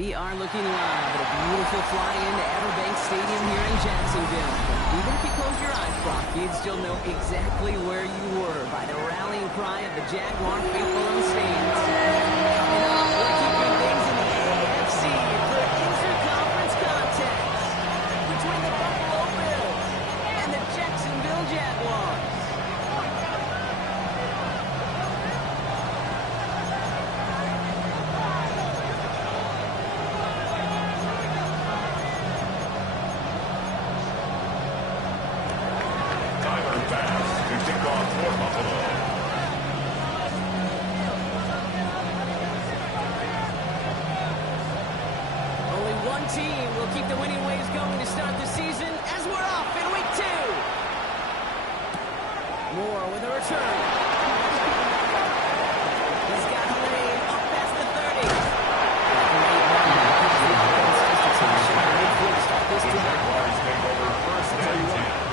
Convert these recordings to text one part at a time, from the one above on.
We are looking live at a beautiful fly into Everbank Stadium here in Jacksonville. Even if you close your eyes, Brock, you'd still know exactly where you were by the rallying cry of the Jaguar faithful in the stands. Coming up, we're keeping things in the AFC for an inter-conference contest between the Buffalo Bills and the Jacksonville Jaguars. Team will keep the winning ways going to start the season as we're off in week 2. Moore with a return. He's got Lane up past the 30.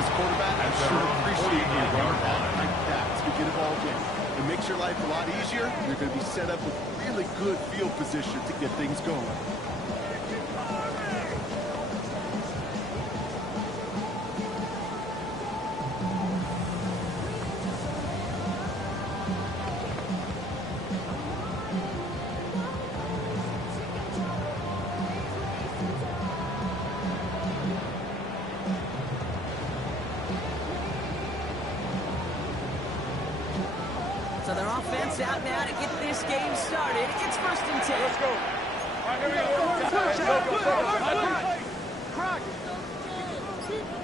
This quarterback should appreciate you running back like that to begin a ball game. It makes your life a lot easier. You're going to be set up with really good field position to get things going. So their offense out now to get this game started. It's 1st and 10. Let's go. All right, here we go.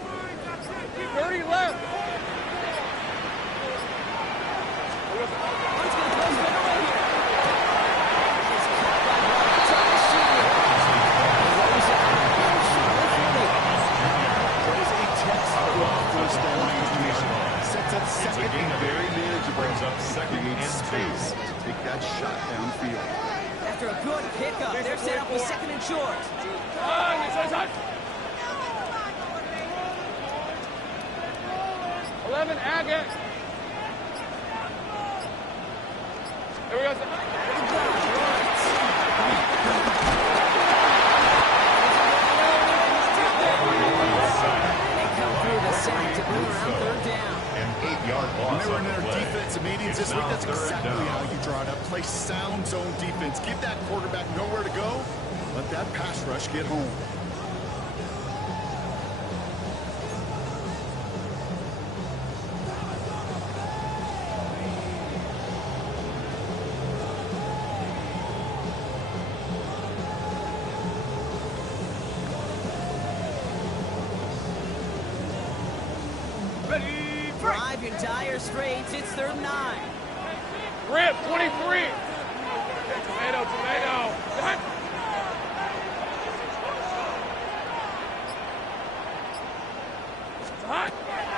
30 left. One's going to close right away here. It's caught by What is a textbook first down situation? Sets up second and very manageable. Brings up second They need and space to take that shot downfield. After a good pickup, they're set up with 2nd and short. 11, Agate. Here we go. They come through the sack to bring around 3rd down. An 8-yard loss When they were on in the their play. defensive meetings this It's week, now that's 3rd exactly down. how you draw it up. Play sound zone defense. Give that quarterback nowhere to go. Let that pass rush get home. Drive your dire straights. It's 3rd and 9. Rip, 23. Tomato. Cut. Hot.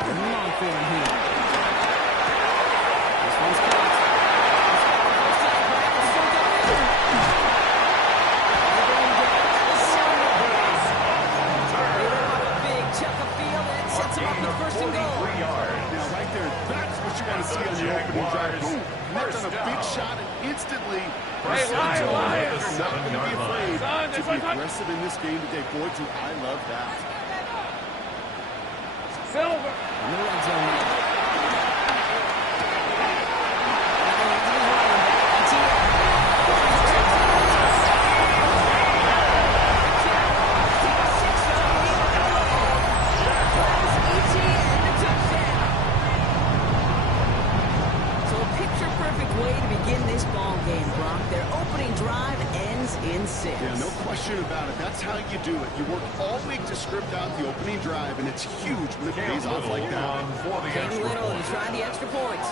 Long for him here. This one's caught. A big chunk of field and sets him up with 1st and goal. 43 yards. Now, right there, that's what you want to see on your opening drive. Boom. Connect on a big shot and instantly. Hey, Lion. They're not going to be afraid Son, to be aggressive in this game today. Boy, do I love that. Silver. In the red zone now. So a picture-perfect way to begin this ball game, Brock. Their opening drive ends in 6. Yeah, no question about it. That's how you do it. You work all week to script out the opening drive, and it's huge when it pays off like that. For the Cam extra Little to point. try the extra points.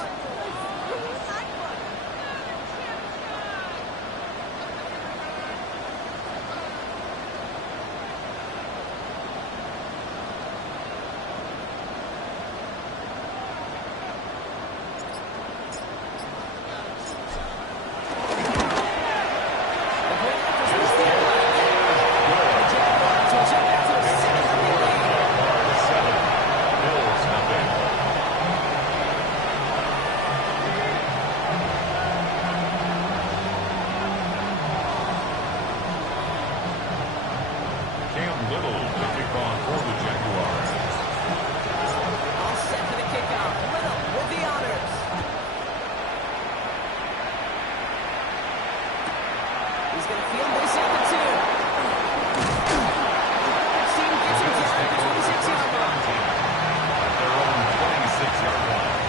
Little to kick off for the Jaguars. All set for the kickoff. Little with the honors. He's going to field this at the 2. Team gets him down at the 26-yard line. At their own 26-yard line.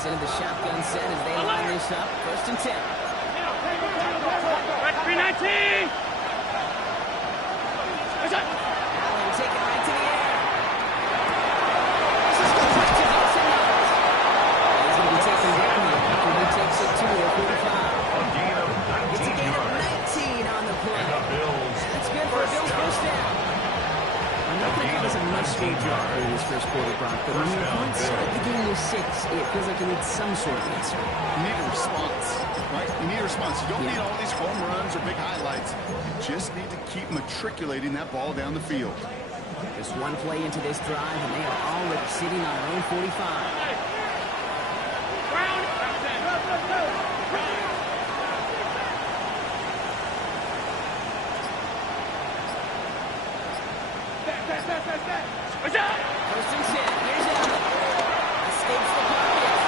Into the shotgun set as they line this up. 1st and 10. Right, 319. Allen taking right to the air. This is going right to Wilson. He's going to be taken down here after he takes it to the 45. A gain of It's a 19 gain of yards. 19 on the play. And the Bills. That's good for a Bills first down. I'm not going to call this a must-win drive for this first quarter, Brock, but when your points start the game with 6, it feels like you need some sort of answer. You need a response, right? You need a response. You don't need all these home runs or big highlights. You just need to keep matriculating that ball down the field. Just one play into this drive, and they are already sitting on their own 45. Brown. First and 10. Here's Allen. Escapes the pocket.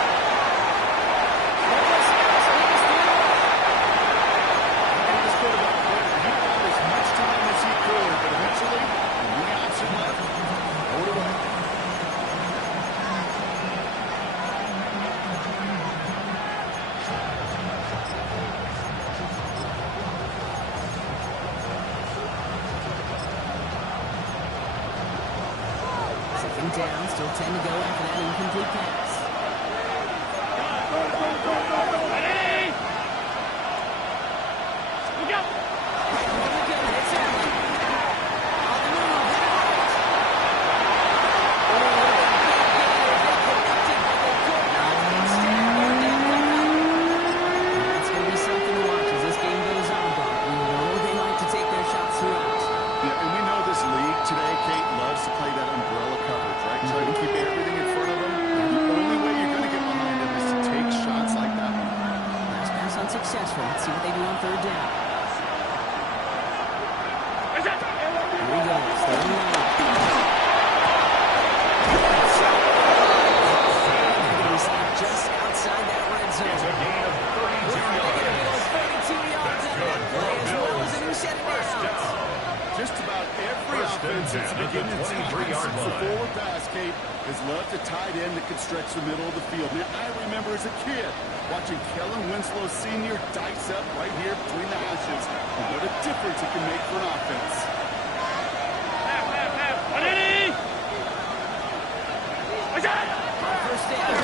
This quarterback he got as much time as he could, but eventually, when the option left, throw it away. Second down, still 10 to go after that incomplete pass. Ready. Look out. Right from the gun, it's Allen. On the move, hit it right. Oh, what a big gain as they connected, but they could not. Instead, they're down the field. That's going to be something to watch as this game goes on, Bob. We know they like to take their shots throughout. Yeah, and we know this league today, Kate, loves to play that umbrella coverage, right? Try to keep everything in front of them. The only way you're going to get behind them is to take shots like that one. Last pass unsuccessful. Let's see what they do on 3rd down. Here we go. 3rd and 9. He's just outside that red zone. It's a gain of 32 yards. 32 yards on that play, as well as an interception. Just about every First and offense 10 that's at the beginning to 23-yard the line. forward pass, Kate, has loved a tight end that can stretch the middle of the field. Now, I remember as a kid watching Kellen Winslow Sr. dice up right here between the hashes. And what a difference it can make for an offense. Ready. On 1st down.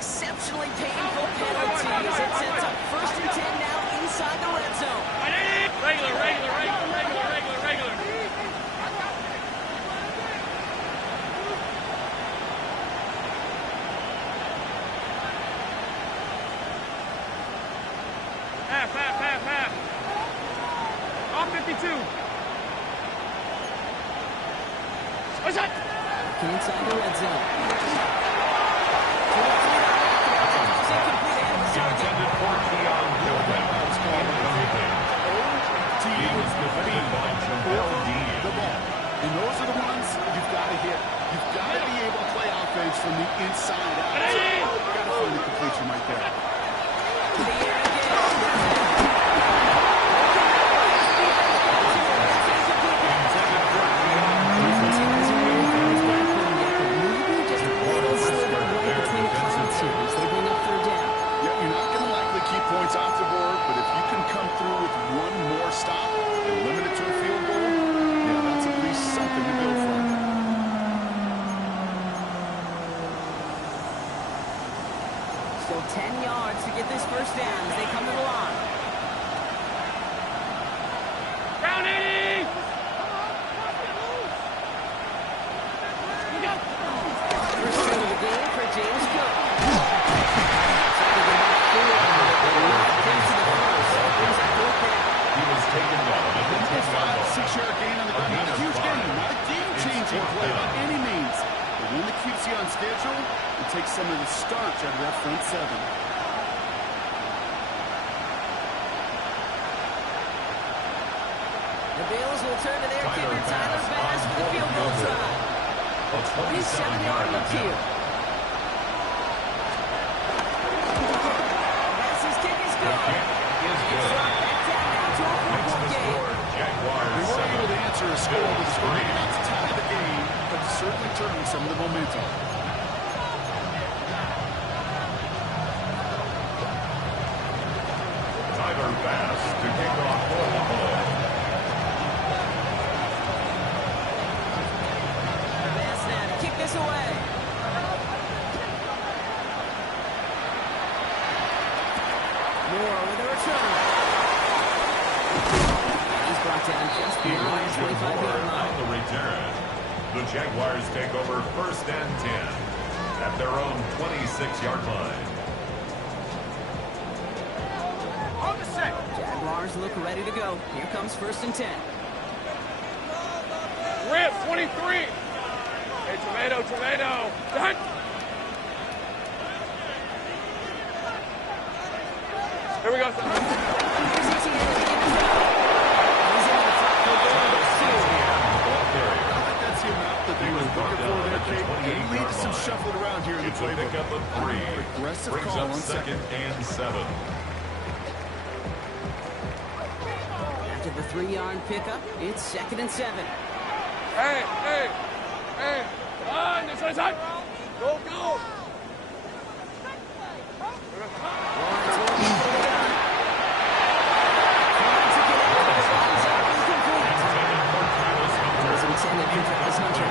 Exceptionally painful penalty as it sets up 1st and 10 now inside the red zone. Regular. Half. Off 52. What's that? Inside the red zone. Intended for Keon Gilbert. He was defended by Jamel Dean. The ball. And those are the ones you've got to hit. You've got to be able to play offense from the inside out. You've got to find the completion right there. To the air again. Points off the board, but if you can come through with one more stop and limit it to a field goal, yeah, that's at least something to build from. this first down as they come to the line. Down 80! First down of the game for James Cook. He was taken down at the 10-yard line. 6-yard gain on the ground. Not a huge gain, not a game-changing play by any means. But one that keeps you on schedule and takes some of the starch out of that front seven. The Bills will turn to their kicker, Tyler Bass, for the field goal try. A 27-yard 27-yard kick. attempt. Bass's kick is good. Is good. Down to a Makes four-point the game. score Jaguars They weren't able 7. to answer a score with a score. Maybe not to tie the game, but certainly turning some of the momentum. Tyler Bass to kick off for Buffalo. Bass now to kick this away. Moore with a return. He's brought down just beyond the 25-yard line. On the return. The Jaguars take over 1st and 10 at their own 26-yard line. On the set. Jaguars look ready to go. Here comes 1st and 10. Rip, 23. Hey, tomato. Done. Here we go, son. Here's ETN at the end of the field. He's into the flat for a goal of 2. I think that's the amount that they were looking for there, Kate. It lead to some shuffling around here in the It's a playbook. pickup of 3. Aggressive Brings call up on 2nd and 7. After the 3-yard pickup, it's 2nd and 7. Hey. On, this one's on. Go. Lawrence will be for the gun. Trying to get out. Ball's out, incomplete. It's intended for Travis Hunter.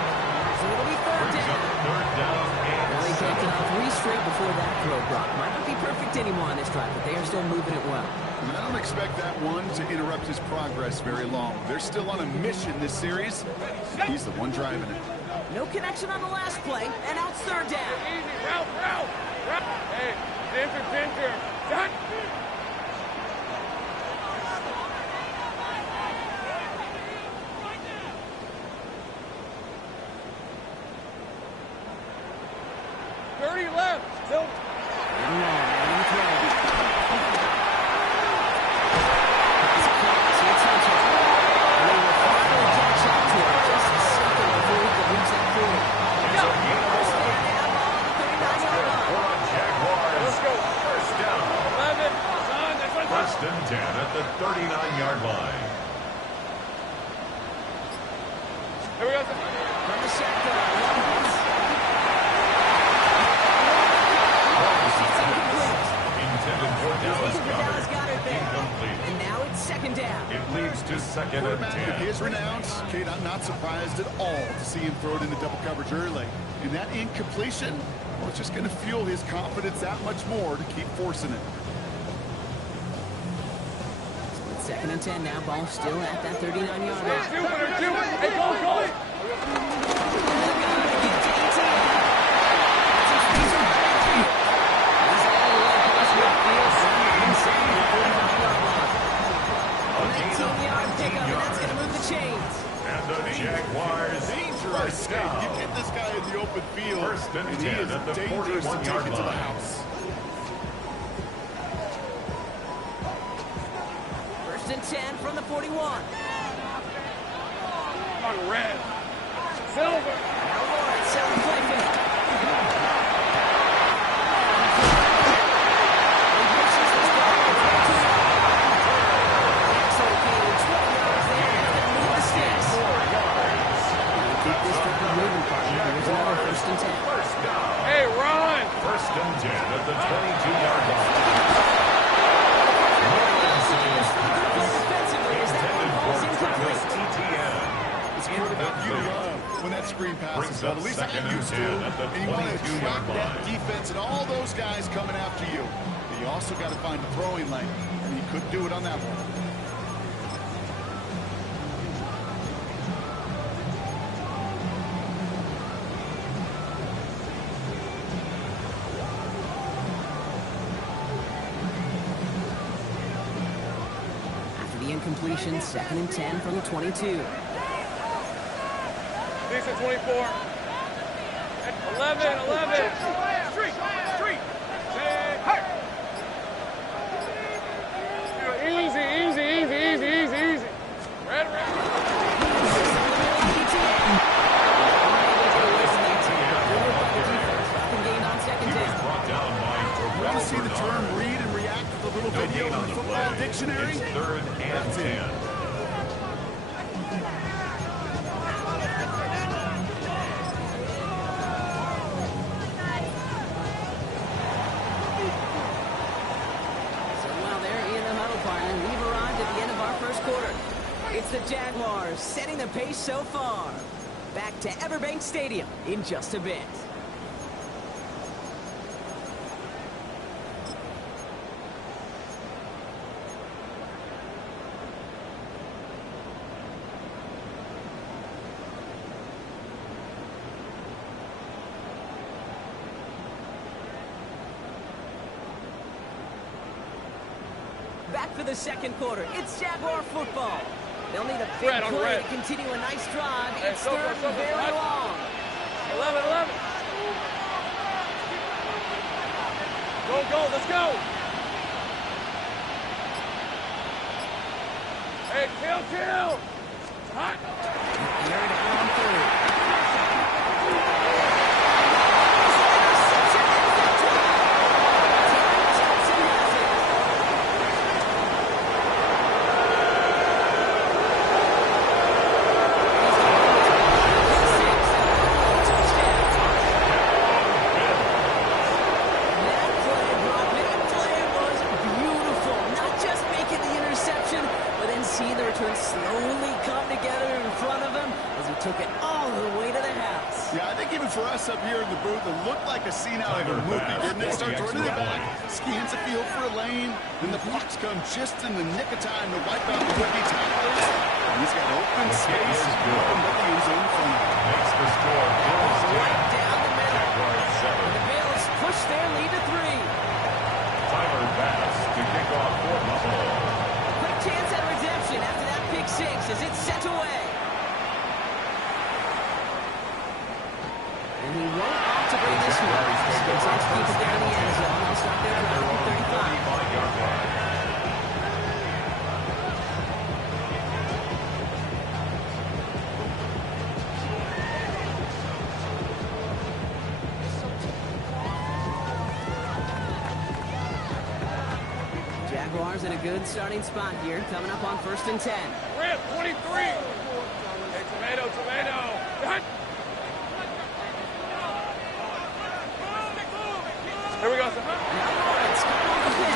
So it'll be 3rd down. Third down Well, he and can't 7. get out 3 straight before that throw, Brock. Might not be perfect anymore on this drive, but they are still moving it well. And I don't expect that one to interrupt his progress very long. They're still on a mission this series. He's the one driving it. No connection on the last play, and out 3rd down. Easy, route. Hey, pincher. Done. Left. Still. Let's go. First down. 11. Son, that's what 1st and 10 at the 39-yard line. Here we go. From the shotgun, Intended for Dallas Dallas Goedert. Goedert there. Incomplete. and now it's 2nd down. It leads to 2nd and Quarterback of 10. his renown, Kate, I'm not surprised at all to see him throw it into double coverage early. And that incompletion, well, it's just going to fuel his confidence that much more to keep forcing it. It's 2nd and 10 now. Ball still at that 39-yard line. Do it. Hey, go. And the Jaguars Dangerous. first down. You get this guy in the open field, 1st and and he 10 is at the dangerous to take 41-yard it to the line. house. 1st and 10 from the 41. On red. Silver. Now Lawrence, 7 play fake. First down. Hey, run. 1st and 10 at the 22-yard line. Intended for Travis Etienne. It's quarterback you love when that screen passes. Brings But up at least I 2nd and used 10 to. at the And you want to 22-yard attract that line. defense and all those guys coming after you. you also got to find a throwing lane, and he couldn't do it on that one. Incompletion, 2nd and 10 from the 22. Decent 24. 11. Street. Hey. Easy. Red. Want to see the term read and react with a little video in the football dictionary? It's 3rd and 10. We've arrived at the end of our first quarter. It's the Jaguars setting the pace so far. Back to Everbank Stadium in just a bit. Back for the second quarter. It's Jaguar football. They'll need a big play to continue a nice drive. It's 3rd and very long. 11. Go. Let's go. Hey, kill. Hot. They're down on 3rd. Slowly come together in front of him as he took it all the way to the house. Yeah, I think even for us up here in the booth, it looked like a scene out of a movie, didn't it? Starts running it back, scans the field for a lane, and the blocks come just in the nick of time to wipe out the would-be tacklers. And he's got open space and open the end zone in front of him. Makes the score Bills 10. Right down the middle. Jaguars 7. The Bills push their lead to 3. Tyler Bass to kick off for Buffalo. Quick chance at redemption after that pick 6 as it's sent away. And he won't opt to bring this one. Spins on to keep it there in the end zone. They'll start their drive at 35. 35-yard line. Jaguars in a good starting spot here, coming up on 1st and 10. Rip, 23. Hey, tomato. Hot. Here we go, sir. Now Lawrence, off the pin.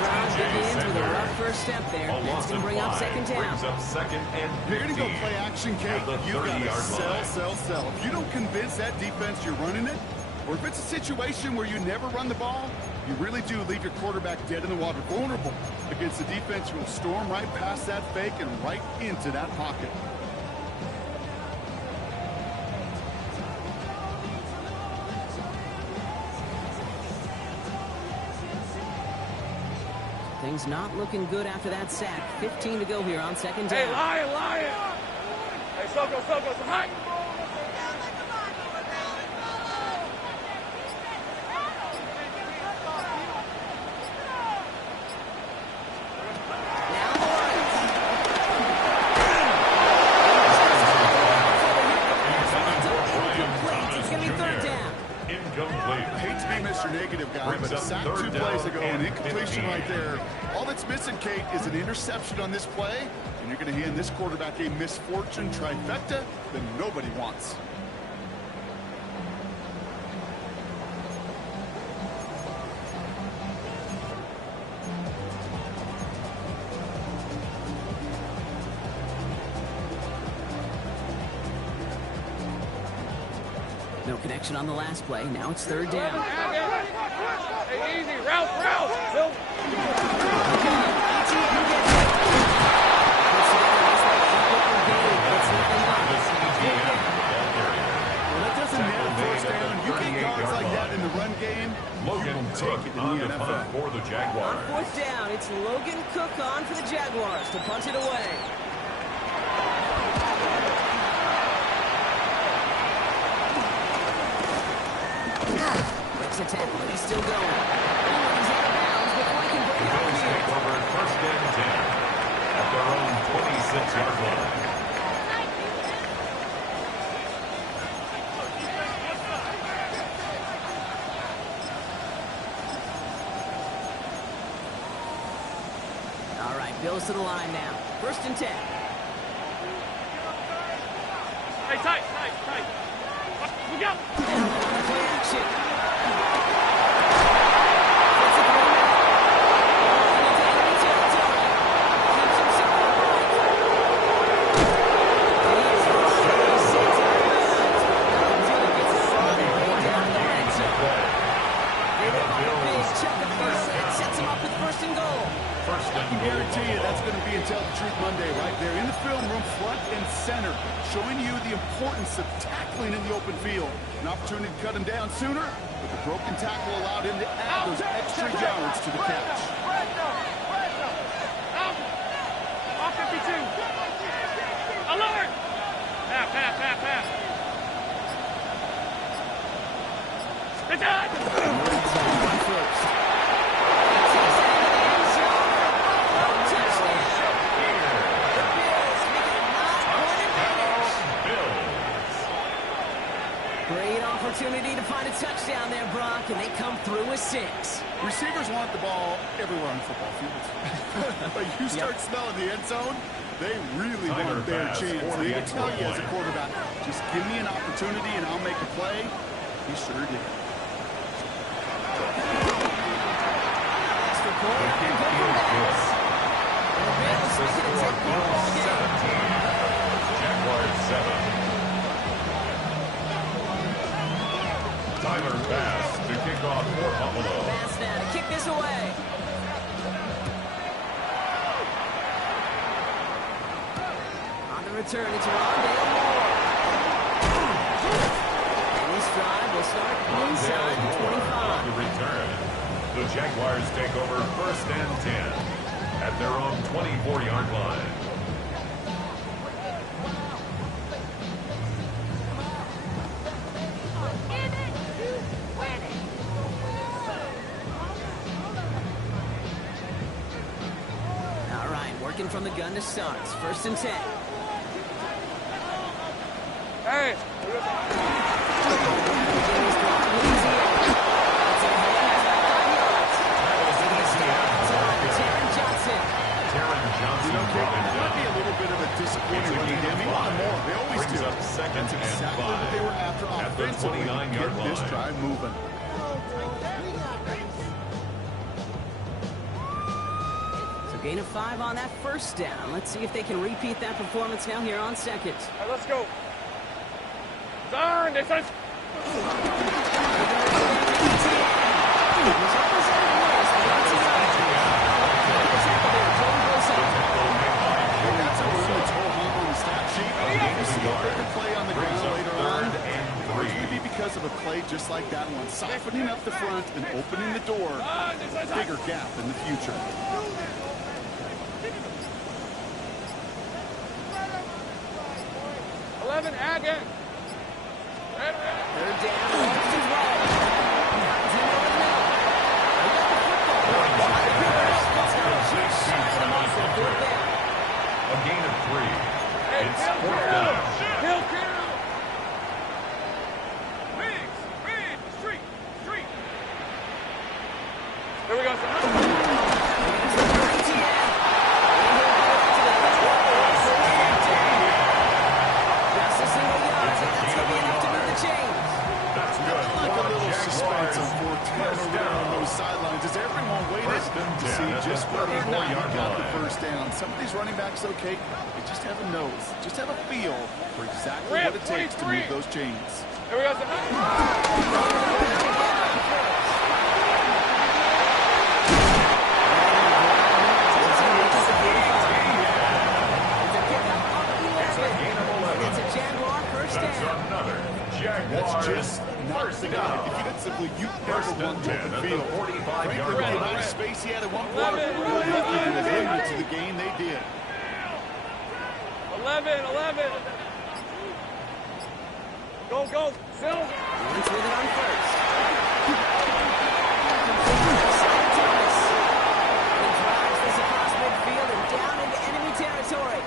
Browns begins with a rough first step there. That's going to bring up 2nd down. Brings up 2nd and 15. You're going to go play action, Kate. At the You got 30-yard to sell. If you don't convince that defense you're running it, or if it's a situation where you never run the ball, you really do leave your quarterback dead in the water, vulnerable against the defense who will storm right past that fake and right into that pocket. Things not looking good after that sack. 15 to go here on 2nd down. Hey, lion. Hey, Soko, some hot. But a sack 2 plays ago, an incompletion right there. All that's missing, Kate, is an interception on this play, and you're going to hand this quarterback a misfortune trifecta that nobody wants. No connection on the last play. Now it's third down. Hey, easy. Route. Bill. That doesn't net a first down. You get yards like that in the run game, Logan Cook on the punt for the On Jaguars. fourth down, it's Logan Cook on for the Jaguars to punt it away. Breaks a tackle, but he's still going. He's out of bounds before he can bring it up Bills here. take over first and 10 at their own 26-yard line. All right, Bills to the line now. First and 10. Hey, tight. Look out. Play action. Sets him up with first and goal. I can guarantee you that's going to be in Tell the Truth Monday right there in the film room, front and center, showing you the importance of tackling in the open field. An opportunity to cut him down sooner, but the broken tackle allowed him to add those extra yards to the catch. Out. Off 52. Alert. Half. It's out. Great opportunity to find a touchdown there, Brock, and they come through with 6. Receivers want the ball everywhere on the football field. But you start smelling the end zone, they really want their chance. They can tell you as a quarterback, just give me an opportunity and I'll make a play. He sure did. Jaguars 7. Tyler Bass to kick off for Buffalo. Pass now to kick this away. On the return, it's Rondale Moore. And this drive will start inside the 25. On the return, the Jaguars take over first and 10 at their own 24-yard line. Working from the gun to start. First and 10. Hey. Might be a little bit of a disappointing running game. He wanted more. They always do. That's exactly what they were after offensively. Get this drive moving. Gain of 5 on that first down. Let's see if they can repeat that performance now here on second. All right, let's go. Turn. Play on the ground later on. Maybe because of a play just like that one, softening up the front and opening the door, bigger gap in the future. Again. Third down, left and right. A gain of 3. It's 4th down. Hill. Street. Here we go. Some of these running backs, okay, they just have a nose, just have a feel for exactly what it takes to move those chains. Here we go. It's a Jaguar first That's down. another Jaguars That's just not first the down. guy. Defensively, you never First want and to 10 open at the field. 45-yard Frankly, with the line. amount of space he had at one point, really lucky to have limited to the game they did. 11. Go. Silver. Wentz with it on first. He drives this across midfield and down into enemy territory.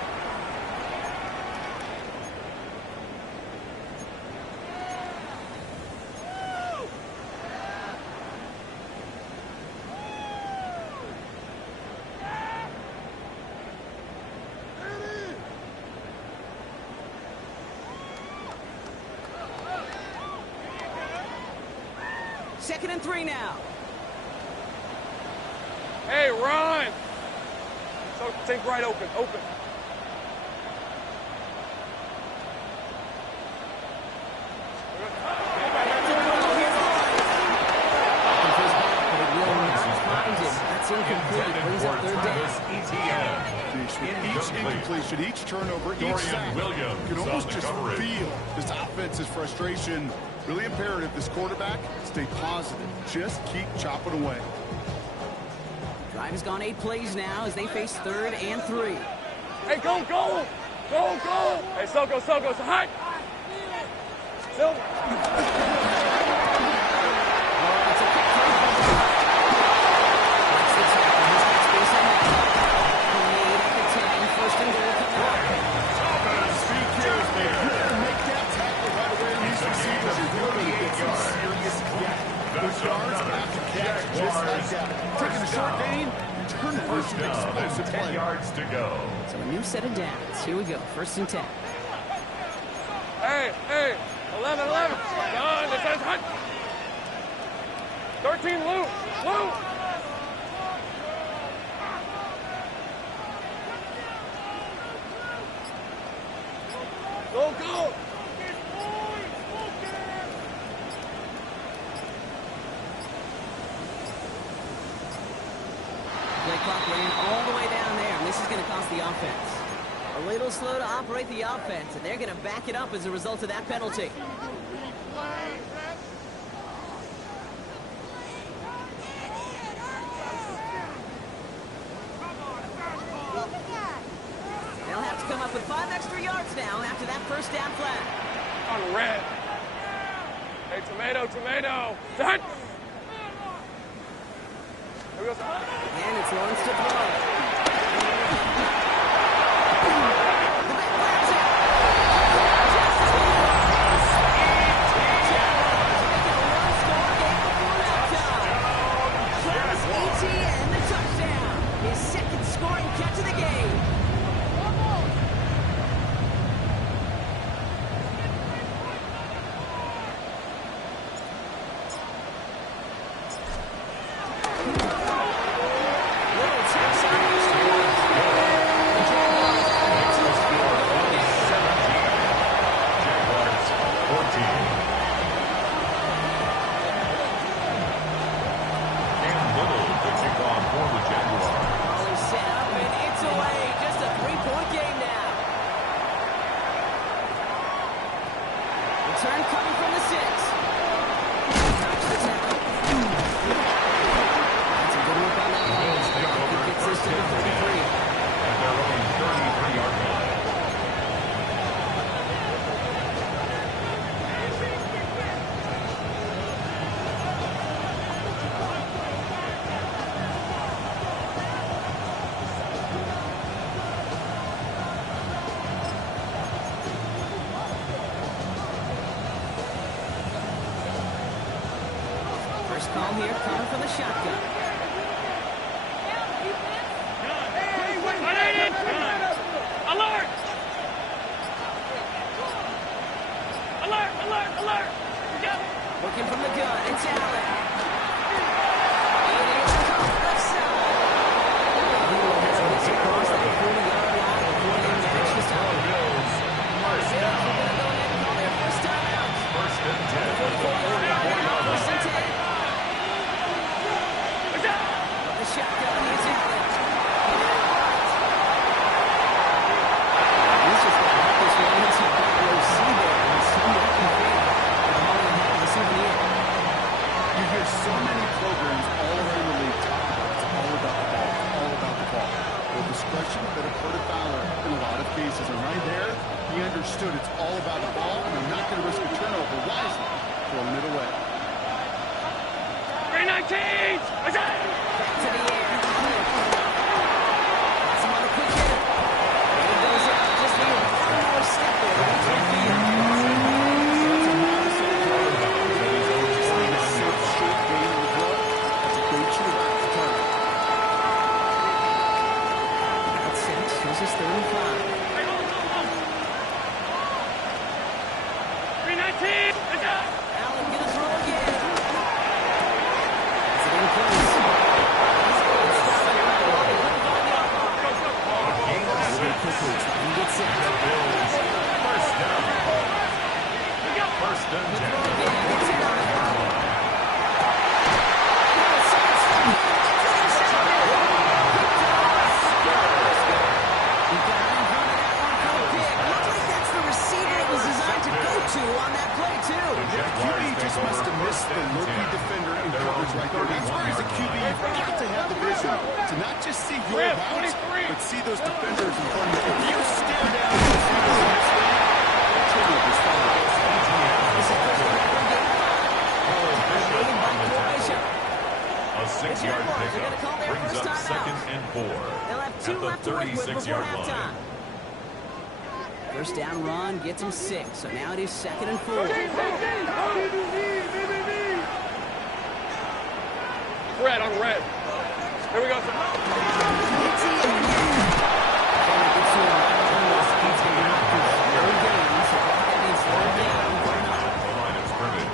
Second and 3 now. Hey, run. So think right open. That's incomplete. Brings up third down. Each incompletion, each turnover, each Dorian sack, Williams you can almost on the just coverage. feel this offense's frustration. Really imperative, this quarterback, stay positive. Just keep chopping away. Drive has gone 8 plays now as they face 3rd and 3. Hey, go. Hey, Soko, so hot. Silver. It's a kick from that's the tackle. He's got space on that. Made at the 10. First and goal coming up. Speed carries, man. You can make that tackle right away on these receivers. You're going to get some serious yak. Those yards after catch, just like that. Taking a short gain, turn it into an explosive 10 play. yards to go. So a new set of downs. Here we go. First and 10. Hey, 11. Done. This is hot. 13, Lou. Go. Play clock ran all the way down there, and this is going to cost the offense. A little slow to operate the offense, and they're going to back it up as a result of that penalty. They'll have to come up with 5 extra yards now after that first down flag. On red. Hey, tomato. Hot. Here we go. And it's Lawrence to throw. The big grabs it. Making a one-score game before halftime. Travis Etienne, the touchdown. His second scoring catch of the game. Little taps on the scores. The Jaguars add to this field goal game. Jaguars 14. Cam Little to kick off for the Jaguars. Ball is set up and it's away. Just a 3-point game now. Return coming from the 6. Touch the tackle. That's a good look on that one. He gets this to the 33. At their own 33-yard line. First call here coming from the shotgun. Alert! Looking from the gun. It's Allen. It is caught left side. He will have this across that 40-yard line before they match this time. Bills. Bills are going to go ahead and call their first time out. First and discretion that hurt Fowler in a lot of cases. And right there, he understood it's all about the ball, and they're not going to risk a turnover wisely, throwing it away. 319! Back to the air. That's him on a quick hit. And he goes out. Just needed one more step there. That's a safe, short gain on the throw. That's a great shoot out to target. That's 6. Here's his 3rd and 5. 319! Allen gonna throw again. Is it in place? He gets it. First and 10. It's it on. On that play, too. The QB just must have missed the rookie defender in coverage right there. That's where, as a QB, you've got to have the vision to not just see your routes, but see those defenders in front of you. If you stare down and see those guys there, turnovers follow. A 6-yard pickup brings up 2nd and 4 They'll have 2 left to work with before 36-yard halftime. line. First down run gets him 6, so now it is 2nd and 4. Red on red. Here we go,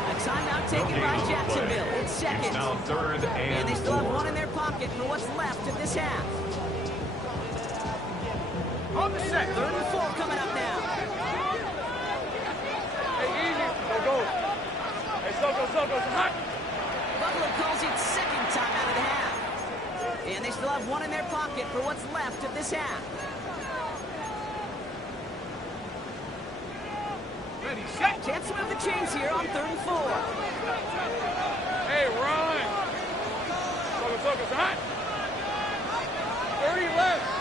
A timeout taken by Jacksonville. It's 2nd. It's now 3rd And they and still have 4. one in their pocket for what's left of this half. On the set. 3rd and 4 coming up now. Hey, easy. Go. Hey, Soko. Hot. Buffalo calls it 2nd time out of the half. And they still have one in their pocket for what's left of this half. Ready, set. Chance to move the chains here on 3rd and 4. Hey, run. Soko, hot. 30 left.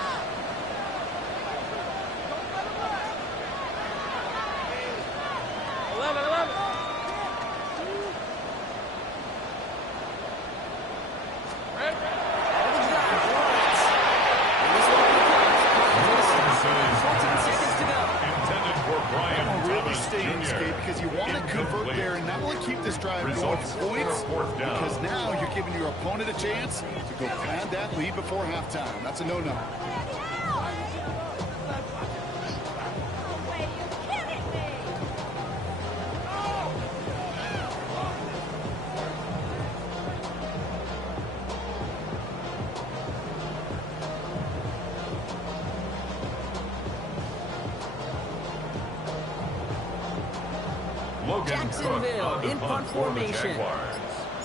Because you want to convert there and not only keep this drive going for points, because now you're giving your opponent a chance to go pad that lead before halftime. That's a no-no. Jacksonville in punt formation.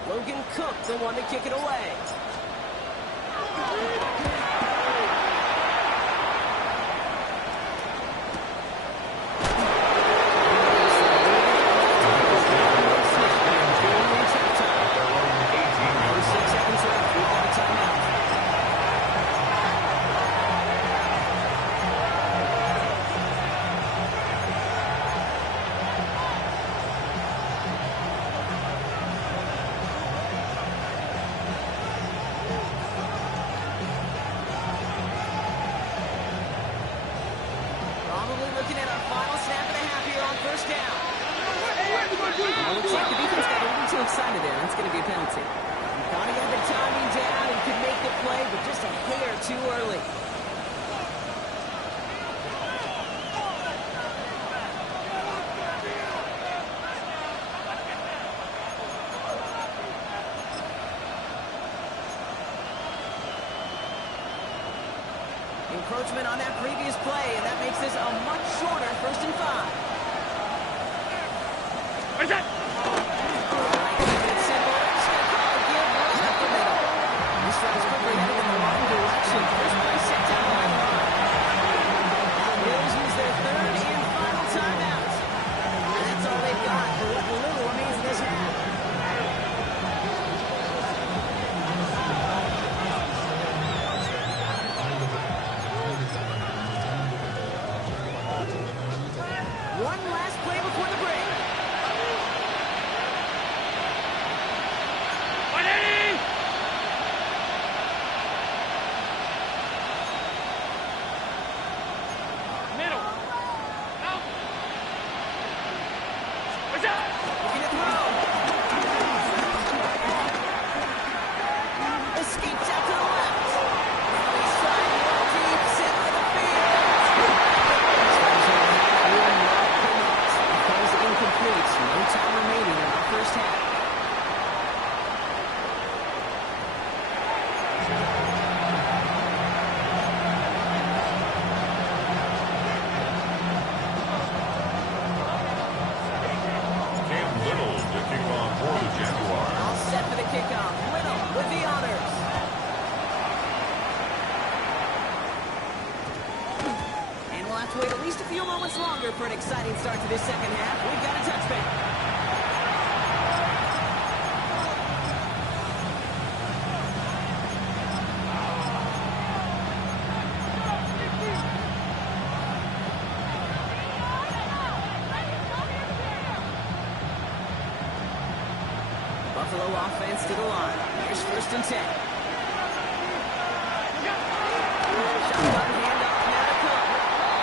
Logan Cook, the one to kick it away. Excited there. That's going to be a penalty. He thought he had the timing down and could make the play, but just a hair too early. Encroachment on that previous play, and that makes this a much shorter 1st and 5. Where's that? Bills use their 3rd and final timeout. And that's all they've got for what little remains in this half. have to wait at least a few moments longer for an exciting start to this second half. We've got a touchback. Buffalo offense to the line. Here's 1st and 10. Shotgun handoff now to come.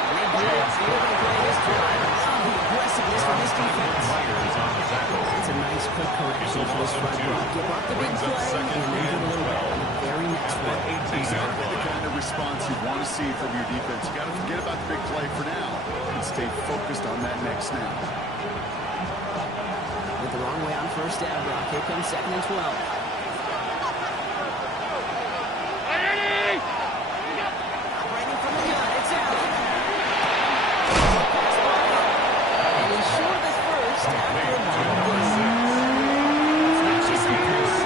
And they blew up the open play this drive. The aggressiveness from this defense. It's a nice quick correction for this front block. Give up the big play and then get a little bit on the very next one. Exactly the kind of response you want to see from your defense. You got to forget about the big play for now and stay focused on that next snap. With the wrong way on 1st down, Brock. Here comes 2nd and 12. Operating from the gun, it's out. And he's short of his first after a long game. It's not just a pass.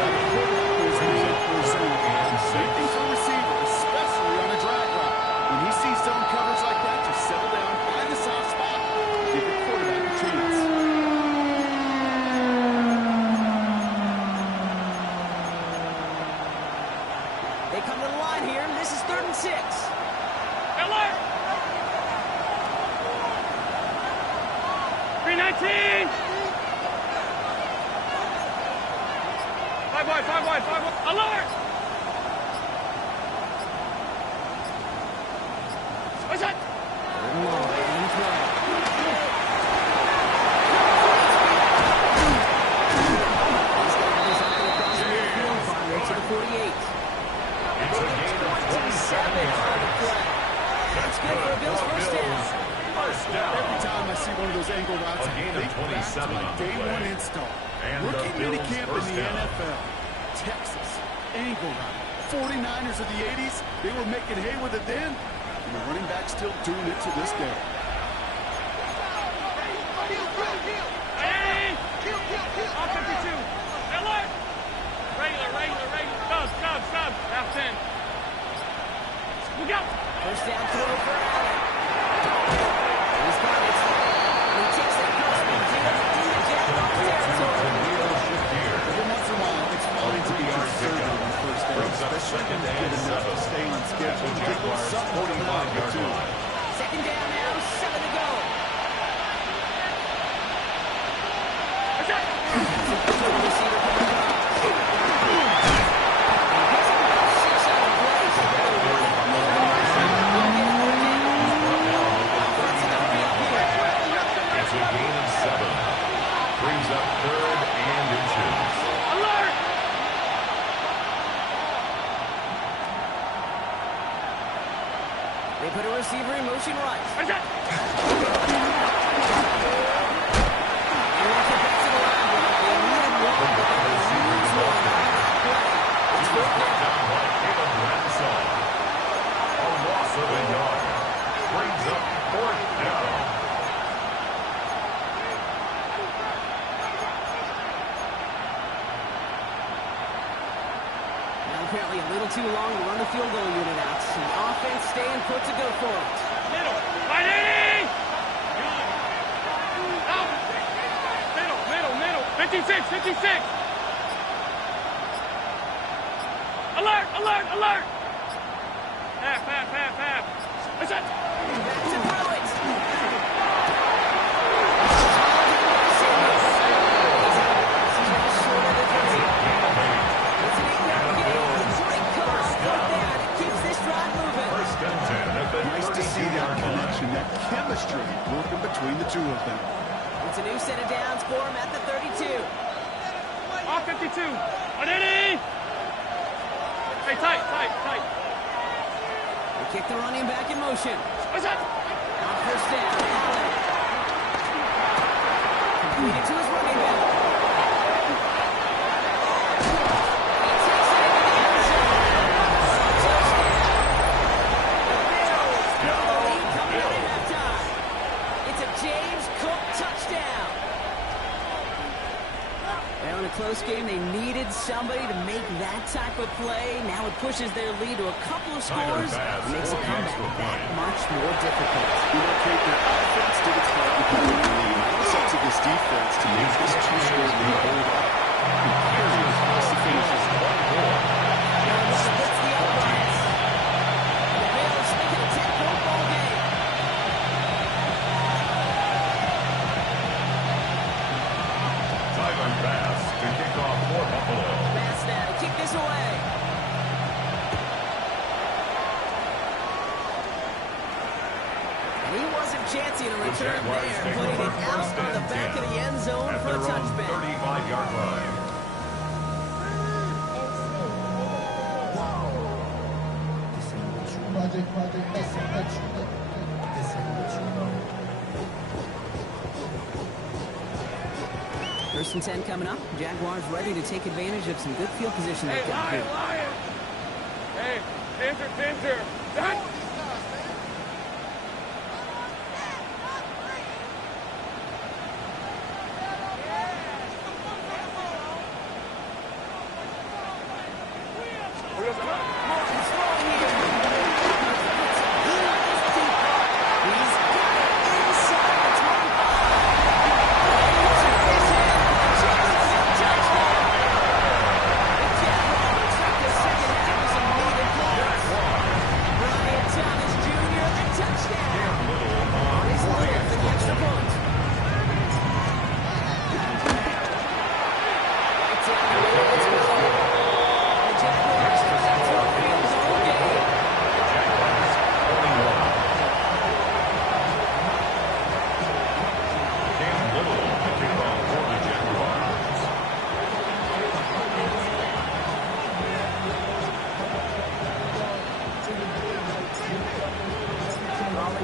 Safety for a receiver, especially on a drag route. When he sees zone coverage like that, just settle down, find the soft spot, give the quarterback a chance. They come to the line here, and this is 3rd and 6. Alert! 319! 5 wide, 5 wide, 5 wide. Alert! What's that? 3rd and long, and 12. He's going to have his eye across the field, Barner, to the 48. It's a gain of 27 yards. That's good for a Bills 1st down. Every time I see one of those angle routes, A I gain of think back to 27 my on the day play. 1 install. And Rookie the Bills' minicamp in first the down. NFL. Texas, angle route. 49ers of the 80s, they were making hay with it then. And the running back still doing it to this day. Hey! Off 52. Alert! Regular. Sub. Half 10. Look out! 1st down throw for Allen. He's got it. And he takes that crossman deep into Jaguars territory. Every once in a while, it's fine to be conservative on 1st down, especially when you get enough to stay on schedule. You get a little something on the line, too. 2nd down now, 7 to go. What's that? The receiver coming across. And he picks up about 6 on the play. So they're going to run it. We'll get more damage. Offense in the field here. It's a gain of 7. Brings up 3rd and inches. Alert! They put a receiver in motion right. What's that? And once it gets to the line, they needed one, but they lose one. It's 4th down. Down by Caleb Ransom. A loss of a yard. Brings up 4th down. Now apparently a little too long to run the field goal unit out. The offense staying put to go for it. Middle. Right 80! Out! Middle. 56! Alert! Half. What's that? Back to throw it. He's now short of the 30. It's an 8-yard gain. Great call. 4th down. It keeps this drive moving. 1st and 10 at the Nice to see that 32-yard line. connection, that chemistry working between the two of them. It's a new set of downs for him at the 32. Off 52. 180! Hey, tight. They kick the running back in motion. What's that? On 1st down, Allen. Completed to his running back. He takes it into the end zone. Touchdown. The Bills build a lead coming out at halftime. It's a James Cook touchdown. They're on a close close game. They needed somebody to make that type of play. Now it pushes their lead to a couple of scores. It makes a comeback that much more difficult. You know, Kate, their offense did its part in putting the lead. Now it's up to this defense to make this two-score lead hold up. Period. Across the finishes. One goal. Splits the uprights. The Bills make it a 10-point ball game. Pass to kick off for Buffalo. Pass now to kick this away. And he wasn't chancing a return there, putting it out on the back of the end zone for a touchback. 35-yard line. First and 10 coming up. Jaguars ready to take advantage of some good field position they've got here. Lion! Hey, pincer! That!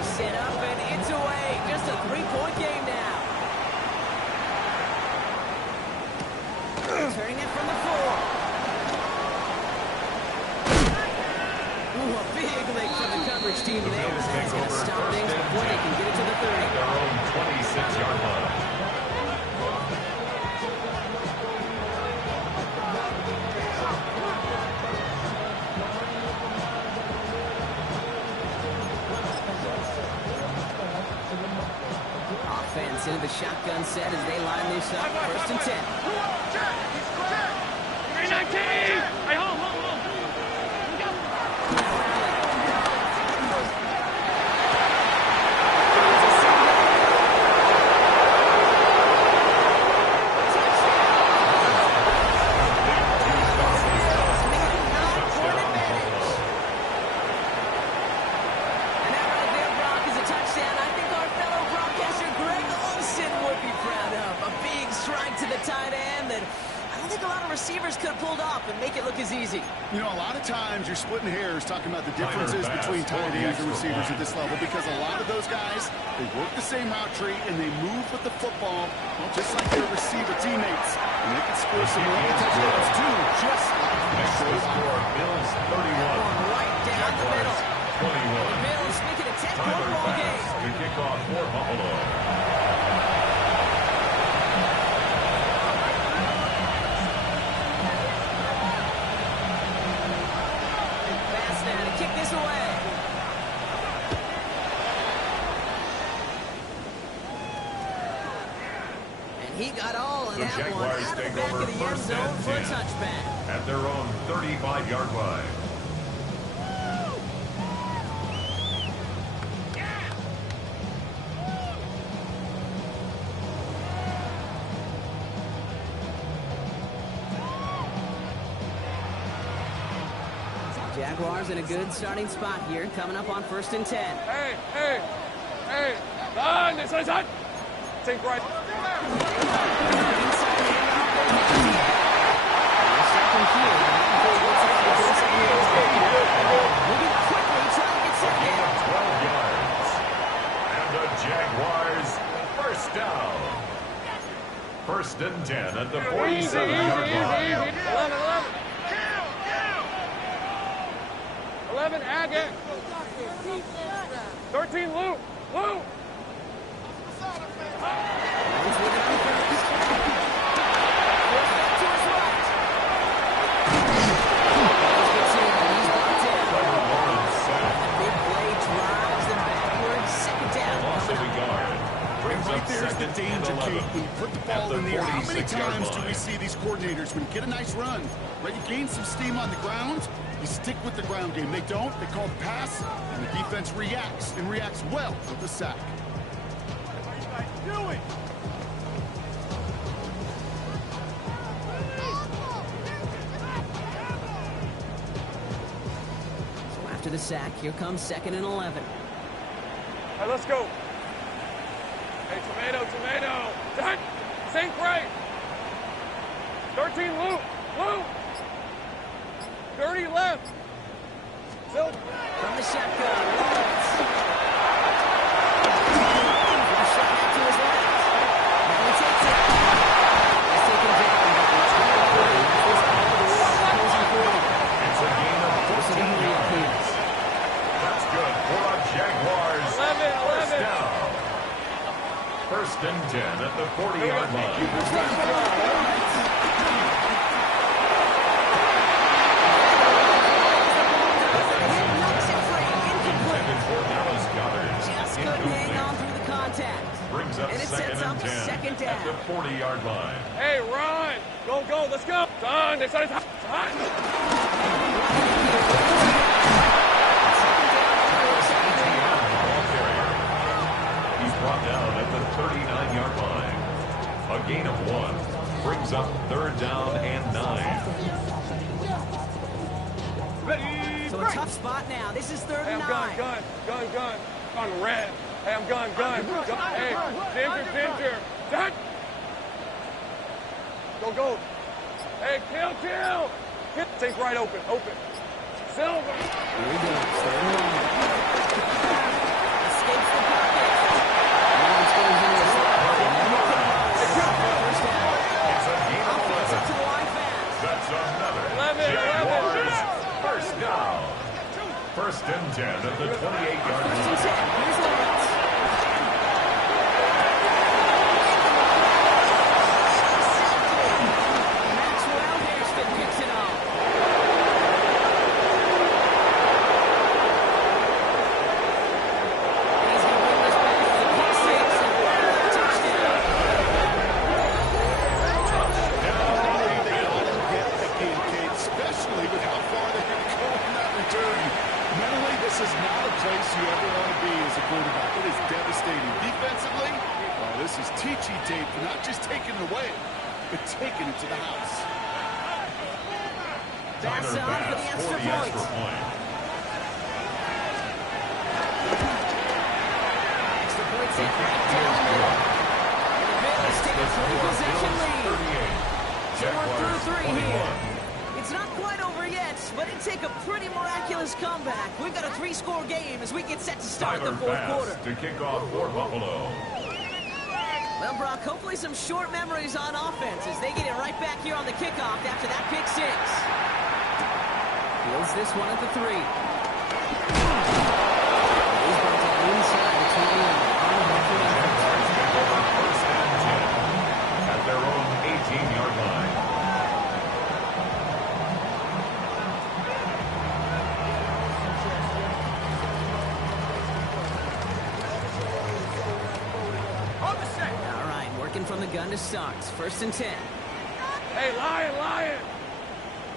Set up and it's away. Just a 3-point game now. Turning it from the 4. Ooh, a big lick from the coverage team there. That's going to stop things before they can get it to the 30. Their own 26-yard line. Offense into the shotgun set as they line this up. First and 10. 319! Hey, hold. Receivers could have pulled off and make it look as easy. You know, a lot of times you're splitting hairs talking about the differences between tight ends and receivers at this level because a lot of those guys, they work the same route tree and they move with the football, well, just like their receiver teammates. And they can score some early touchdowns too, just like Next to score, Bills 31. Right down the middle. 21. The Bills make it a 10-point ball game. To kick off for Buffalo. Kick this away. And he got all of The that one Jaguars out of the take back over of the end first zone and for a 10 touchback. At their own 35-yard line. Jaguars in a good starting spot here, coming up on first and 10. Hey! Run! Inside! Take right. Moving quickly, trying to get set Gain down. of 12 yards. And the Jaguars first down. First and 10 at the 47-yard line. 11, Agate. 13, Lou. He's with it on first. Goes back to his the danger, Kate. When you put the ball in the air, how many times do we see these coordinators, when you get a nice run, right, you gain some steam on the ground, you stick with the ground game. They don't, they call the pass, and the defense reacts, and reacts well with the sack. Do it! So after the sack, here comes 2nd and 11. Hey, let's go. Hey, tomato. Done. Sink right. 13 loop. 30 left. Still. From the shotgun, Lawrence. The shot back to his left. And he takes it. He's taken down, but it's not a play. This is all the way to the opposing 40. It's a gain of Force it 14 into the yards. offense. That's good for a Jaguars. 11. First down. 1st and 10 at the 40-yard line. Just couldn't hang on through the contact. Brings up And it 2nd sets and up 10 second down. at the 40-yard line. Hey, run. Go. Let's go. Done. They said it's hot. He's brought down at the 39-yard line. A gain of 1 brings up 3rd down and 9. So a tough spot now. This is 3rd Hey, and I'm 9. gun. On red. Hey, I'm gun. Hey, ginger. Done. Go. Hey, kill. Sink right open. Silver. Here he goes. 3rd and 9. Escapes the pocket. Lawrence goes into the slot. And then he can run. First down. It's a gain of Offense up to 11. the line fast. That's another 11. Jaguars first down. 1st and 10 at the 28-yard First and line. 10. Here's Lawrence. Maxwell Hairston picks it up. He's going to bring this back to the pick six and touchdown. They ought to get the game, Kate, especially with how far they're going to go in that return. Mentally, this is not a place you ever want to be as a quarterback. It is devastating. Defensively, well, this is teachy tape for not just taking it away, but taking it to the house. Pass on for the extra point. Extra point set right down the middle. And the Bills take a 3-possession lead. So we're through 3 here. It's not quite over yet, but it'd take a pretty miraculous comeback. We've got a 3-score game as we get set to start the 4th quarter. To kick off for Buffalo. Well, Brock, hopefully some short memories on offense as they get it right back here on the kickoff after that pick 6. Fields this one at the 3. He's brought down inside the 20 on the Buffalo offense. Over 1st and 10 at their own 18-yard line. All right, working from the gun to start. 1st and 10. Hey, lion.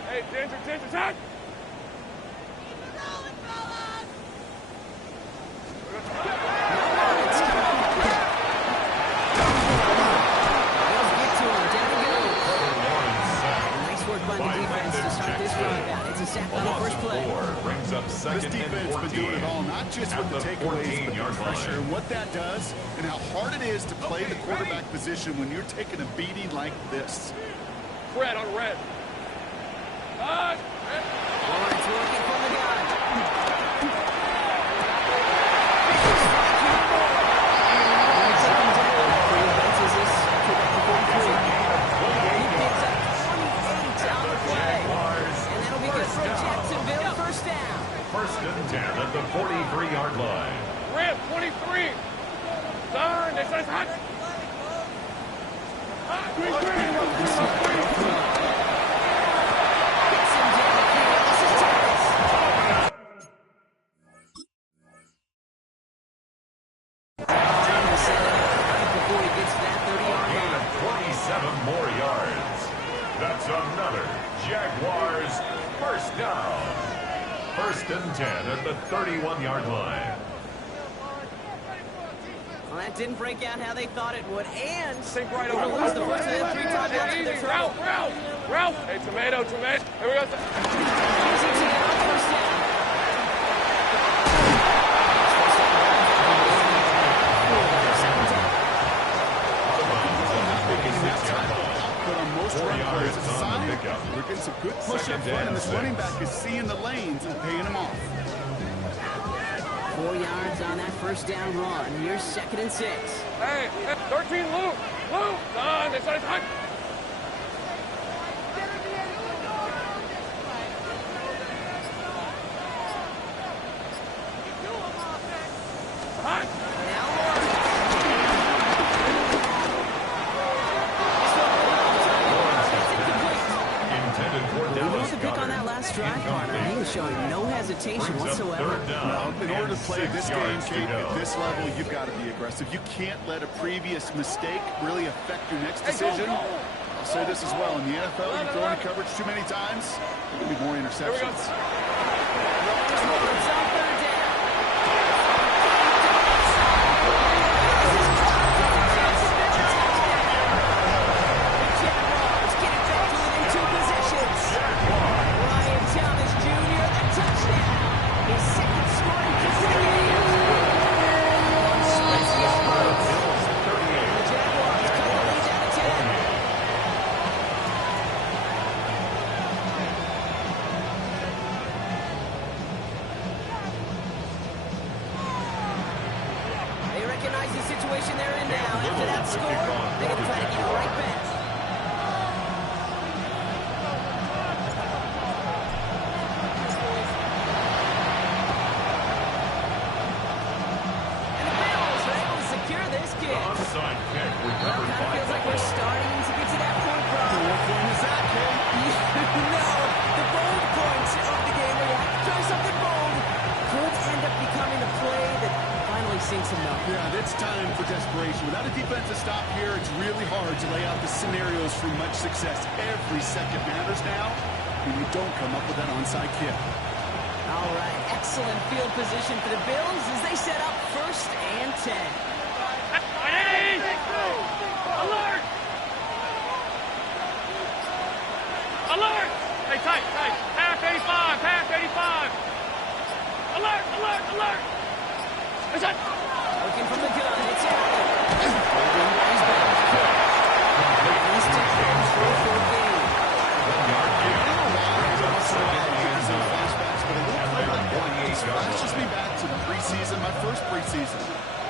Hey, ginger, touch. Bills get to him. Down he goes. Nice work by the defense to start this drive out. It's a sack on the first play. Brings up This 2nd defense and has 14. been doing it all, not just At with the the takeaways, but the 14-yard pressure. line. And what that does, and how hard it is to play the quarterback position when you're taking a beating like this. Red on red. Lawrence working from the gun. Taken down. He advances this to the 43. He picks up 28 on the play. And that'll be good for Jacksonville. First down. 1st and 10 at the 43-yard line. Red, 23. Darn, they said it's hot. Green. Gets him down. This is Thomas. Before he gets to First and 10 at the 31-yard line. Well, that didn't break out how they thought it would, and Sink right they're over. gonna lose the first of their 3 timeouts for their trouble. Ralph. Hey, tomato. Here we go. Easy to get on first down. But on most run plays, it's a sign we're getting some good push up front, and this running back is seeing the lanes and paying them off. 4 yards on that first down run. Here's 2nd and 6. Hey, 13, Luke. Done. They started time. Showing no hesitation whatsoever. Now, in order to play this game, Kate, at this level, you've got to be aggressive. You can't let a previous mistake really affect your next decision. I'll say this as well. In the NFL, you throw into coverage too many times, there will be more interceptions. Recognize the situation they're in now. After that score, they're going to try to get right back. And the Bills are able to secure this kick. Onside kick recovered by feels like we're starting to get to that point, bro. What point is that, Kate? No, the bold point of the game. They have to try something bold. Could end up becoming a play that finally sinks him up. Yeah, it's time for desperation. Without a defensive stop here, it's really hard to lay out the scenarios for much success. Every second matters now when you don't come up with that onside kick. All right, excellent field position for the Bills as they set up 1st and 10. Hey! Alert! Alert! Hey, tight. Pass 85. Alert! It's up. Looking from the gun, it's Allen. He's taken for a game. Flashes me back to the preseason, my first preseason.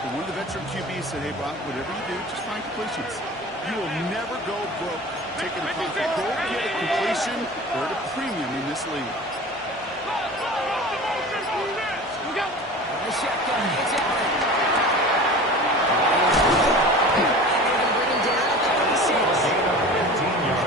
But one of the veteran QBs said, hey, Brock, whatever you do, just find completions. You will never go broke taking a profit. Go get a completion or at a premium in this league. The shotgun, it's Allen. And they're going to bring him down at the 36.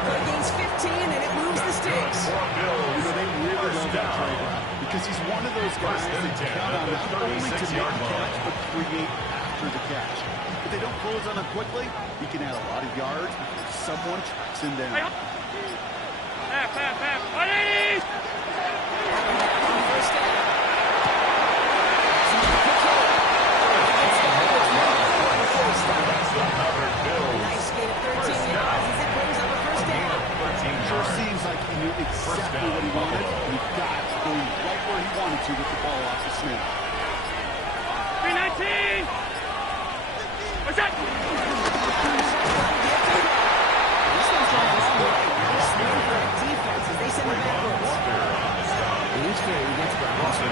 But against 15, and it moves the sticks. They really love that play, because he's one of those guys that count on not only to make the catch, but create after the catch. If they don't close on him quickly, he can add a lot of yards before someone tracks him down. Ready? First down. Nice gain of 13 yards as it brings up a first down. Sure seems like he knew exactly what he wanted, and he got it going right where he wanted to with the ball off the snap. 319! What's that? This one's going a long way. Nice move for the defense as they send it backwards. Each carry he gets by Austin,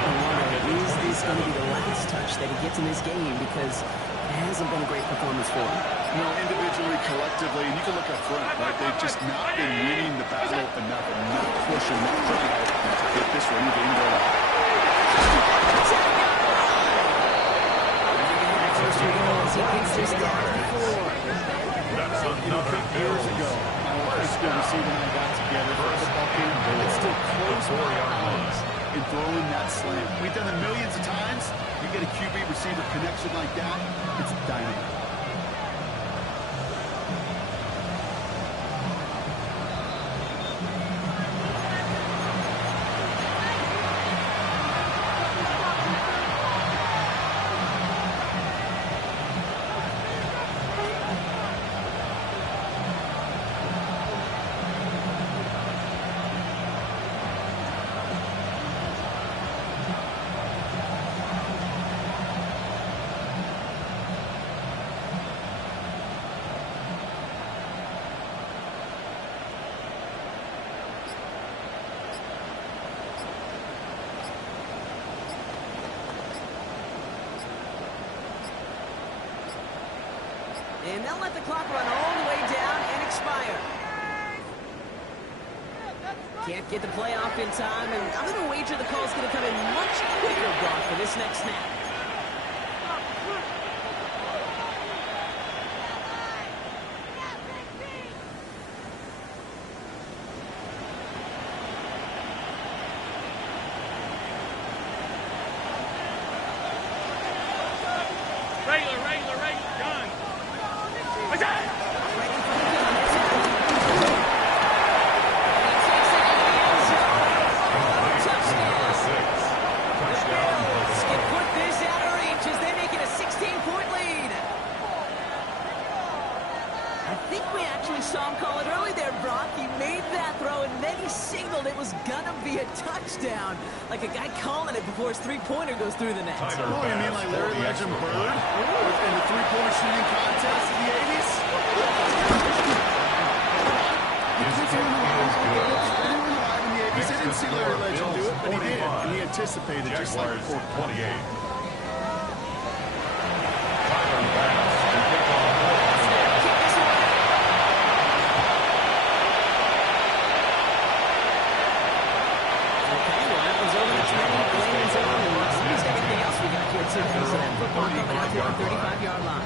is this going to be the last touch that he gets in this game, because it hasn't been a great performance for him. You know, individually, collectively, and you can look up front, right? They've just not been winning the battle enough and not pushing, not drive to get this running game going. He picks this down before. You know, 50 years ago, my old high school receiver and I got together for a football game, and it's still close my eyes in throwing that slam. We've done it millions of times. You get a QB receiver connection like that, it's dynamite. And they'll let the clock run all the way down and expire. Can't get the play off in time, and I'm going to wager the call's going to come in much quicker, Brock, for this next snap. Regular, gun. Skip put this out of reach as they make it a 16-point lead. I think we actually saw him call it early there, Brock. He made that throw, and then he signaled it was gonna be a touchdown. Like a guy calling it before his three-pointer goes through the net. Oh, you mean like Larry Legend Bird in the three-point shooting contest in the 80s? He didn't see Larry Legend do it, but he did. And he anticipated just like before. 28. Football coming out to our 35-yard line.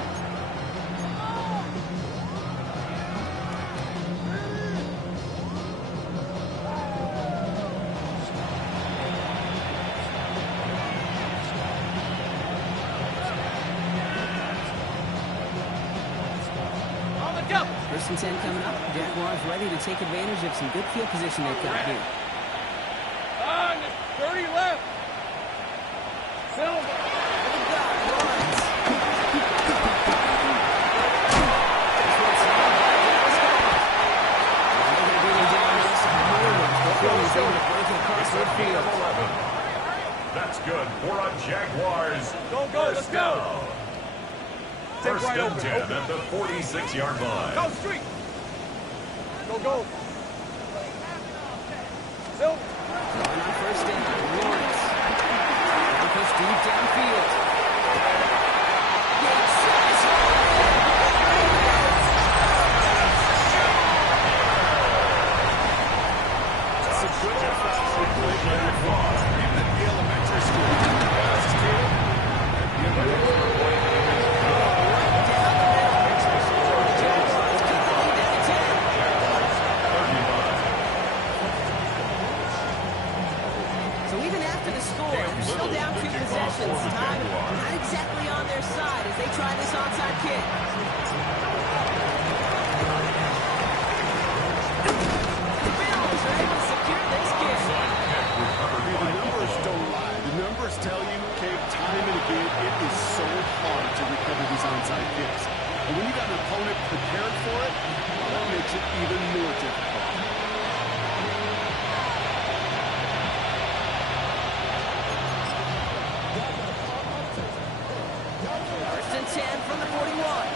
First and 10 coming up. Jaguars ready to take advantage of some good field position they've got here. There's 30 left. Silver. That's good for a Jaguars. Go, let's go. First right and over, 10 open. at the 46-yard line. Go, street. Go. Silver. Going on first down, Lawrence. Push deep downfield. It's a good old-fashioned play very far. Even at the elementary school. So even after the score, they're still down 2 possessions. Time not exactly on their side as they try this onside kick. The Bills are able to secure this kick. The numbers don't lie. The numbers tell you, Kate, time and again, it is so hard to recover these onside kicks. And when you got an opponent prepared for it, that makes it even more difficult. First and 10 from the 41.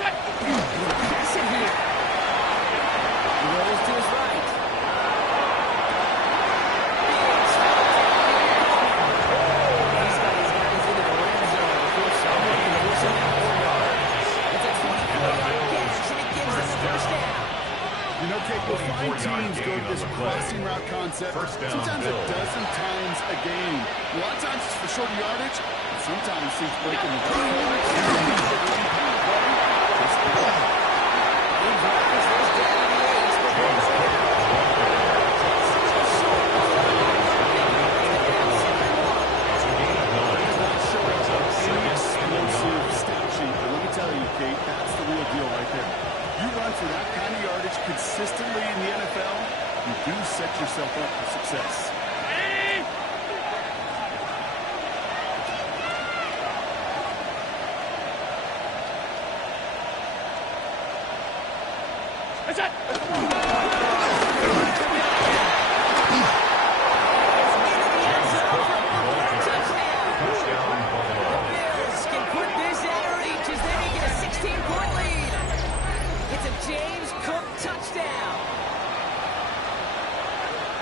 Pass it here. He rolls to his right. He's got his guys into the red zone before someone can force him out. It's a 24-yard catch, and it gives them the first down. You know, Kate, we'll find teams go to this crossing route concept sometimes a dozen times a game. A lot of times it's for short yardage, but sometimes it's breaking the that's the real deal right there. You run for that kind of yardage consistently in the NFL, you do set yourself up for success. Bills can put this out of reach as they make it It's a James Cook touchdown.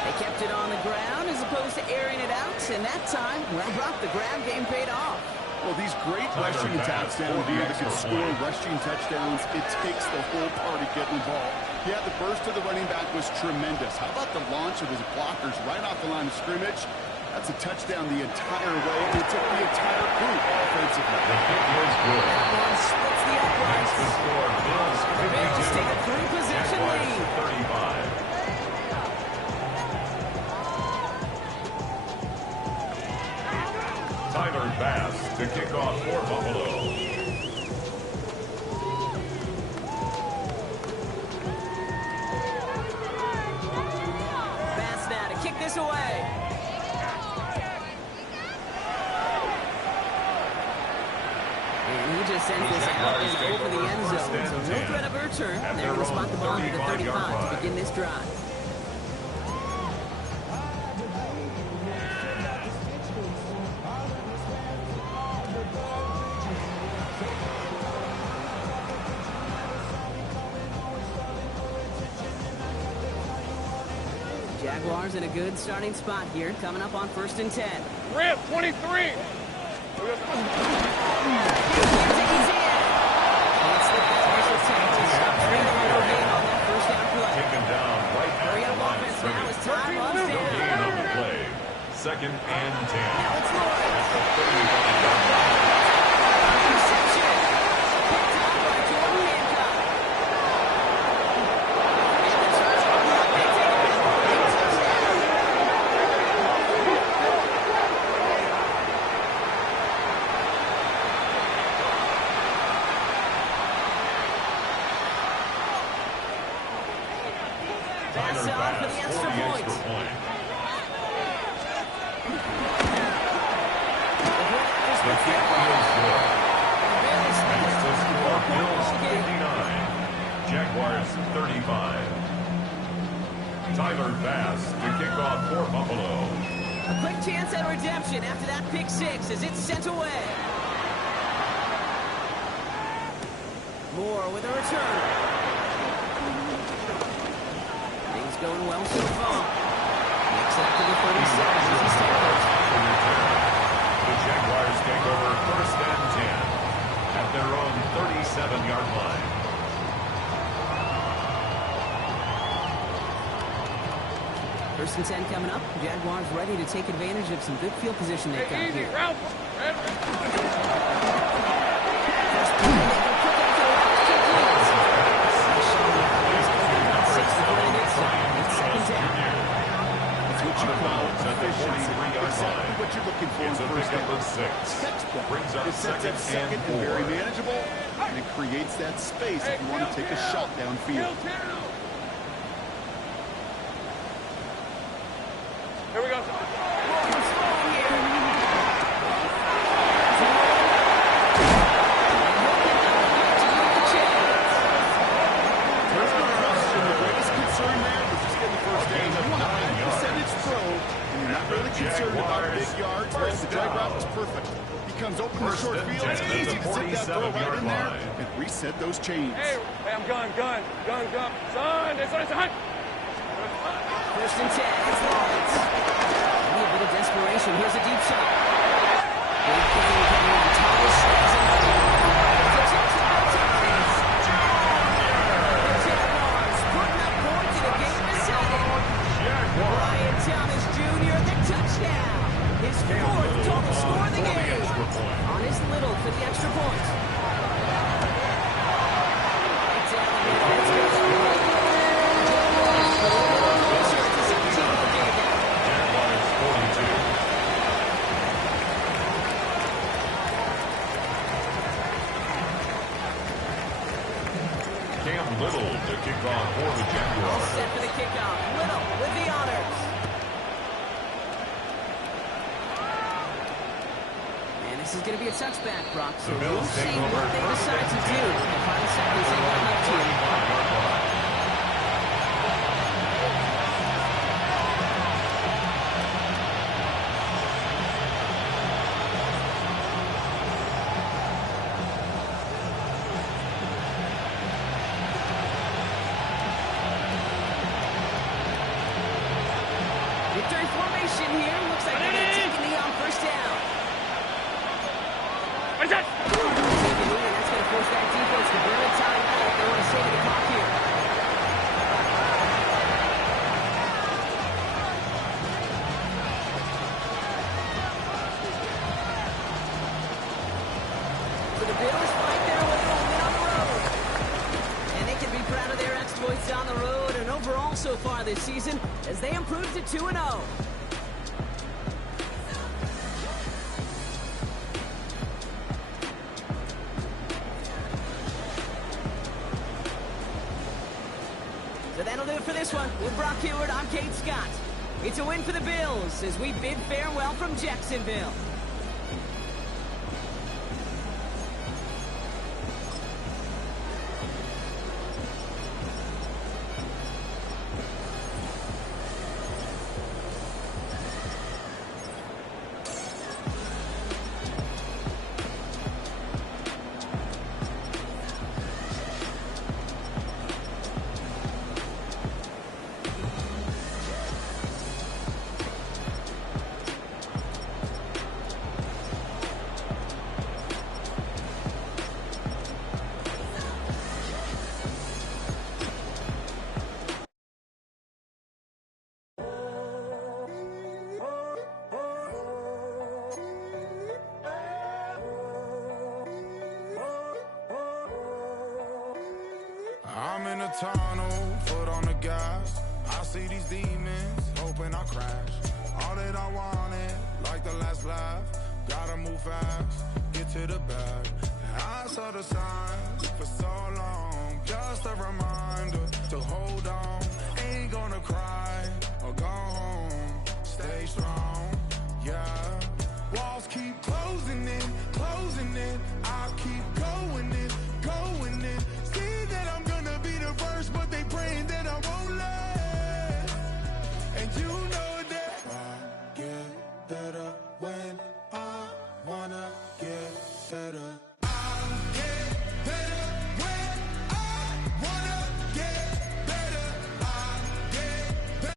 They kept it on the ground as opposed to airing it out, and that time, well, Brock, the grab game paid off. Well, these great rushing attacks down here that can score rushing touchdowns, it takes the whole party getting involved. Yeah, the burst of the running back was tremendous. How about the launch of his blockers right off the line of scrimmage? That's a touchdown the entire way. It took the entire group offensively. The kick was good. That one splits the uprights. The score, Bills The Bills 52. take a 3-possession lead. 35. Tyler Bass to kick off for Buffalo. Bass now to kick this away. And he just sends this out and over the end zone. So no threat of a return. They're going to spot the ball to the 35 to begin this drive. Jaguars in a good starting spot here, coming up on 1st and 10. Rip, 23. Can't slip that special tag to stop turnover game on that first down play. Taken down right at Hurry the up line of offense now as scrimmage. time runs No down. gain on the play. 2nd and 10. Now it's Lawrence. At the 35-yard line. Interception. Picked up by Jordan Hancock. Tyler Bass on for Bass the for extra the point. extra point. The kick is good. That's the score. Bills 59. Jaguars 35. Tyler Bass to kick off for Buffalo. A quick chance at redemption after that pick six as it's sent away. Moore with a return. Things going well so far. Makes it up to the 37 as he's tackled. The Jaguars take over 1st and 10 at their own 37-yard line. First and 10 coming up. Jaguars ready to take advantage of some good field position they've got Hey, easy, here. Ralph. It's what you call efficiency. Exactly what you're looking for in It's a first pickup down. of 6. Textbook. Brings up It sets up 2nd second and and very 4. manageable, and it creates that space if you want to take a shot downfield. Here we go. There's no question. The greatest concern there was just getting the first down. You want a high percentage throw, and you're not really concerned about big yards. Well, the drag route was perfect. He comes open in the short field. It's easy to sit that throw right in there and reset those chains. Hey, I'm gun. Son, it's a hunt. First and 10. It's Lawrence. Maybe a bit of desperation. Here's a deep shot. Big game coming in. Thomas snags another. It's a touchdown, Thomas. The Jaguars putting up points in a game decided. Brian Thomas Jr. the touchdown. His 4th total score of the game. On his little for the extra point. Right down the middle. Let's go. Jaguars 42. Cam Little to kick off for the Jaguars. Set for the kickoff. Little with the honors. And this is going to be a touchback, Brock. So The we'll Bills see take over what they 1st decide to and do 10. in the final seconds they line up to. 45-yard line. in here. Looks like they're going to take a knee on first down. What's that? Take a knee, and that's going to force that defense to burn a timeout if they want to stay to the clock here. So the Bills fight their way to a win on the road. And they can be proud of their exploits on the road and overall so far this season as they improved to 2-0. So that'll do it for this one. With Brock Hewitt, I'm Kate Scott. It's a win for the Bills as we bid farewell from Jacksonville. I'm in a tunnel, foot on the gas. I see these demons, hoping I crash. All that I wanted, like the last laugh. Gotta move fast, get to the bag. I saw the signs for so long, just a reminder to hold on. Ain't gonna cry or go home, stay strong, yeah. Walls keep closing in.